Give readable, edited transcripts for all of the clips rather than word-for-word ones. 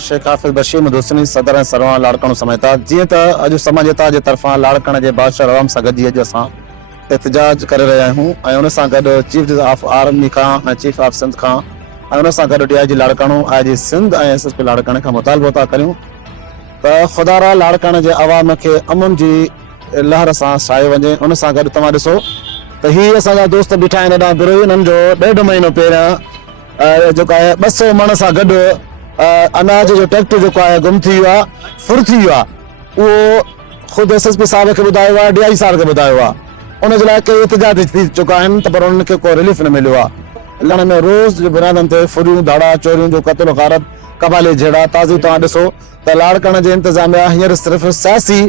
शेख हाफिज़ बशीर मदुसनी सदर सरवा लाड़काणो समेत जी तो अज समाजता के तरफा लाड़काणे के बादशाह रवाम सां गॾिजी अॼु असां एहतजाज करे रहिया आहियूं उन सां गॾु chief of army Khan chief of Sindh खां उन सां गॾु DIG लाड़काणो IG सिंध SSP लाड़काणे खां मुतालबो था करियूं त खुदारा लाड़काणे जे अवाम के अमन की लहर सां छाए वञे। उन सां गॾु तव्हां ॾिसो त ही असांजा दोस्त बीठा आहिनि हेॾां बिरो हिननि जो 1.5 महीनो पहिरियां जेको आहे 200 मण सां गॾु अनाज जो ट्रैक्टर जो है गुम थी वियो आहे, फुर थी वियो आहे। उहो ख़ुदि SSP साहब के बुधायो आहे, DIG साहब के बुधायो आहे। उन जे लाइ कई एहतजाज थी चुका आहिनि त पर उन्हनि खे को रिलीफ न मिलियो आहे। लहण में रोज़ जे बुनियादनि ते फुरियूं धाड़ा चोरियूं जो क़त्ल गारत कबाले जहिड़ा ताज़ी तव्हां ॾिसो त लाड़काणे जे इंतज़ामिया हींअर सिर्फ़ सियासी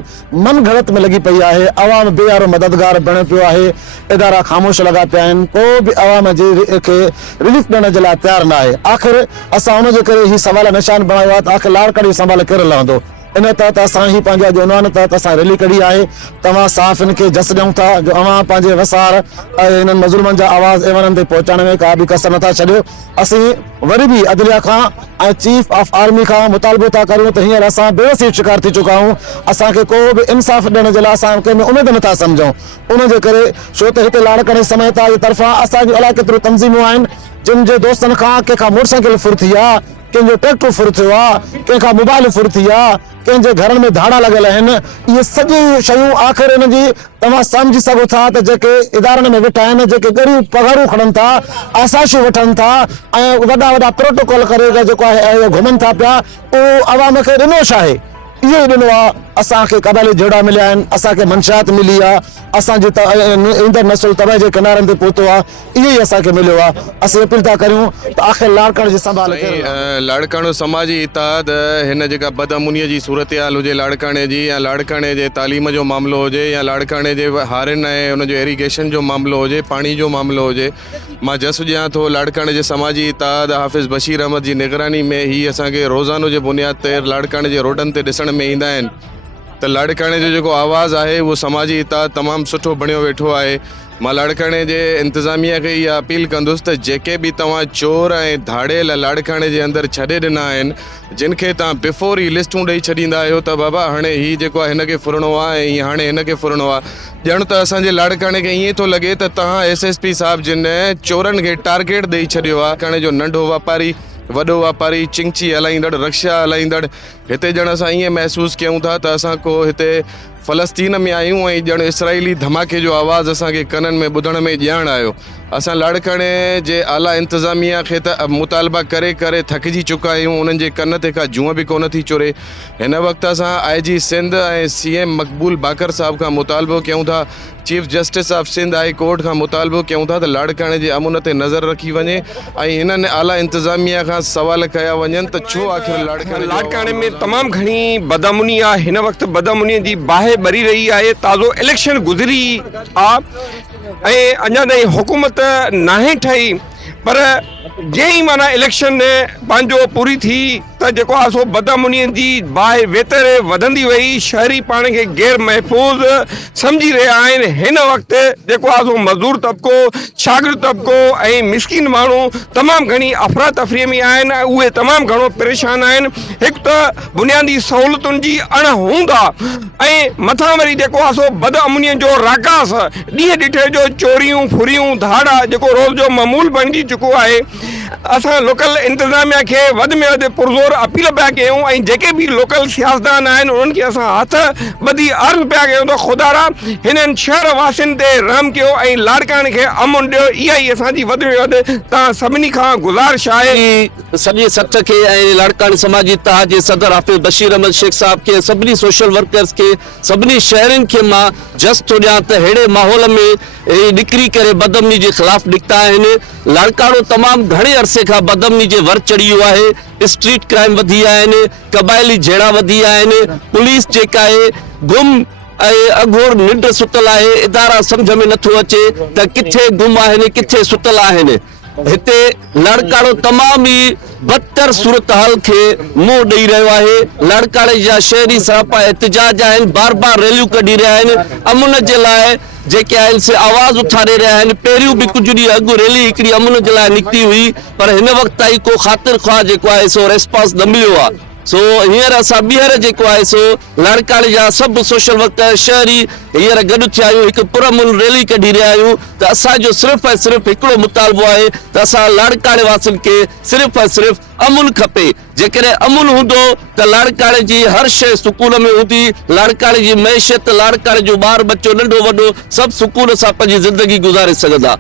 मन घड़त में लगी पई आहे। अवाम बेयारो मददगार बणियो पियो आहे। इदारा ख़ामोश लॻा पिया आहिनि। को बि अवाम जे खे रिलीफ ॾियण जे लाइ तयारु न आहे। आख़िर असां उन जे करे ही सवाल निशान बणायो आहे त आख़िर लाड़काणे संभाल केरु लहंदो। इन तहत असां ही पंहिंजा जो उन्वान तहत असां रैली कढी आहे। तव्हां साफ़ इनके जस ॾियूं था जो अवां पंहिंजे वसार इन्हनि मज़लूमनि जा आवाज़ एवननि ते पहुचाइण में का बि कसर नथा छॾियो। असीं वरी बि अदलिया खां ऐं चीफ ऑफ आर्मी खां मुतालबो था करियूं त हींअर असां बेवसी शिकार थी चुका आहियूं। असांखे को बि इंसाफ़ ॾियण जे लाइ असां कंहिंमें उमेद नथा सम्झूं। उन जे करे छो त हिते लाड़काणे समेता जे तरफ़ां असांजी अलाए केतिरियूं तंज़ीमूं आहिनि जिन जे दोस्तनि खां कंहिंखां मोटरसाइकिल फुर थी आहे, कंहिंजो ट्रैक्टर फुर थियो आहे, कंहिंखां मोबाइल फुर थी आहे, कंहिंजे घरनि में धाड़ा लॻल आहिनि। इहे सॼी शयूं आख़िर इन जी तव्हां सम्झी सघो था त जेके इदारनि में वेठा आहिनि, जेके ॻरियूं पघारूं खणनि था, आसाशूं वठनि था ऐं वॾा वॾा प्रोटोकॉल करे जेको आहे घुमनि था पिया, उहो अवाम खे ॾिनो छा आहे? इहो ई ॾिनो आहे असांखे कबाइली जहिड़ा मिलिया आहिनि, असांखे मंशात मिली आहे, असांजी ईंदड़ नस्ल तबाही जे किनारनि ते पहुतो आहे। इहो ई असांखे मिलियो आहे। असीं अपील था करियूं त आख़िर लाड़काणे जी संभाल लाड़काणो समाजी इताद हिन जेका बदअमनीअ जी सूरत हाल हुजे लाड़काणे जी, या लाड़काणे जे तालीम जो मामिलो हुजे, या लाड़काणे जे हारिन ऐं उन जो इरीगेशन जो मामिलो हुजे, पाणी जो मामिलो हुजे, मां जस ॾियां थो लाड़काणे जे समाजी इताद हाफ़िज़ बशीर अहमद जी निगरानी में ही असांखे रोज़ानो जे बुनियाद ते लाड़काणे जे रोडनि ते ॾिसण में ईंदा आहिनि त लाड़काणे जो जेको आवाज़ आहे उहो समाजी इताद तमामु सुठो बणियो वेठो आहे। मां लाड़काणे जे इंतज़ामिया खे इहा अपील कंदुसि त जेके बि तव्हां चोर ऐं धाड़ेल लाड़काणे जे अंदरि छॾे ॾिना आहिनि, जिन खे तव्हां बिफोर ई लिस्टूं ॾेई छॾींदा आहियो त बाबा हाणे हीउ जेको आहे हिन खे फुरणो आहे ऐं हाणे हिन खे फुरणो आहे, ॼण त असांजे लाड़काणे खे ईअं थो लॻे त तव्हां SSP साहब जिन चोरनि खे टारगेट ॾेई छॾियो आहे। हाणे जो नंढो वापारी, वॾो वापारी, चिंची हलाईंदड़, रक्षा हलाईंदड़, हिते ॼण असां ईअं महसूसु कयूं था त असां को हिते फ़लस्तीन में आहियूं ऐं ॼण इसराइली धमाके जो आवाज़ असांखे कननि में ॿुधण में ॼाण आयो। असां लाड़काणे जे आला इंतज़ामिया खे त मुतालबा करे करे थकिजी चुका आहियूं। उन्हनि जे कन ते का जूअं बि कोन थी चुरे। हिन वक़्तु असां IG सिंध ऐं CM मक़बूल बाकर साहब खां मुतालबो कयूं था, chief justice of Sindh high court खां मुतालबो कयूं था त लाड़काणे जे अमन ते नज़र रखी वञे ऐं हिननि आला इंतज़ामिया खां सवाल कया वञनि त छो आख़िर लाड़काणे में तमामु घणी बदअमनी आहे। हिन वक़्तु बदअमनीअ जी बाहि ॿरी रही आहे। ताज़ो इलेक्शन गुज़री आहे ऐं अञा ताईं हुकूमत नाहे ठही, पर जे ई माना इलेक्शन पंहिंजो पूरी थी त जेको आहे सो बदअमनीअ जी बाहि वेतरे वधंदी वई। शहरी पाण खे गैर महफ़ूज़ सम्झी रहिया आहिनि। हिन वक़्तु जेको आहे सो मज़दूर तबिको, शागिर्द तबिको ऐं मिसकिन माण्हू तमामु घणी अफ़रा तफ़रीअ में आहिनि ऐं उहे तमामु घणो परेशान आहिनि। हिकु त बुनियादी सहूलियतुनि जी अणहूंद आहे ऐं मथां वरी जेको आहे सो बदअमनीअ जो राकास, ॾींहं ॾिठे जो चोरियूं, फुरियूं, धाड़ा जेको रोज़ जो मामूल बणिजी चुको आहे। असां लोकल इंतज़ामिया खे वधि में वधि पुरज़ोर अपील पिया कयूं ऐं जेके बि लोकल सियासतदान आहिनि उन्हनि खे असां हथ ॿधी अर्ज़ पिया कयूं त ख़ुदारा हिननि शहर वासियुनि ते रहम कयो ऐं लाड़काणे खे अमन ॾियो। इहा ई असांजी वधि में वधि तव्हां सभिनी खां गुज़ारिश आहे। सॼे सठ खे ऐं लाड़काणे समाजी इत्तेहाद जे सदर हाफ़िज़ बशीर अहमद शेख साहब खे, सभिनी सोशल वर्कर्स खे, सभिनी शहरनि खे मां जस थो ॾियां त अहिड़े माहौल में निकिरी करे बदअमनी जे ख़िलाफ़ निकिता आहिनि। लाड़काणो तमामु घणे अरसे खां बदअमनी जे वर चढ़ी वियो आहे। स्ट्रीट क्राइम वधी विया आहिनि, कबाइली जहिड़ा वधी विया आहिनि, पुलिस जेका आहे गुम ऐं अघोर निंड सुतल आहे। इदारा सम्झ में नथो अचे त किथे गुम आहिनि, किथे सुतल आहिनि। हिते लाड़काणो तमामु ई बदतर सूरत हाल खे मुंहुं ॾेई रहियो आहे। लाड़काणे जा शहरी सरापा एहतजाज आहिनि, बार बार रैलियूं कढी रहिया आहिनि। अमन जे लाइ जेके आहिनि से आवाज़ उथारे रहिया आहिनि। पहिरियों बि कुझु ॾींहं अॻु रैली हिकिड़ी अमन जे लाइ निकिती हुई, पर हिन वक़्त ताईं को ख़ातिर ख़्वाह जेको आहे सो रेस्पॉन्स न मिलियो आहे। सो हींअर असां ॿीहर जेको आहे सो लाड़काणे जा सभु सोशल वर्कर शहरी हींअर गॾु थिया आहियूं, हिकु पुरअमन रैली कढी रहिया आहियूं। त असांजो सिर्फ़ु ऐं सिर्फ़ु हिकिड़ो मुतालबो आहे त असां लाड़काणे वासियुनि खे सिर्फ़ु ऐं सिर्फ़ु अमुन खपे। जेकॾहिं अमुन हूंदो त लाड़काणे जी हर शइ सुकून में हूंदी, लाड़काणे जी मैशियत, लाड़काणे जो ॿार बच्चो नंढो वॾो सभु सुकून सां पंहिंजी ज़िंदगी गुज़ारे सघंदा।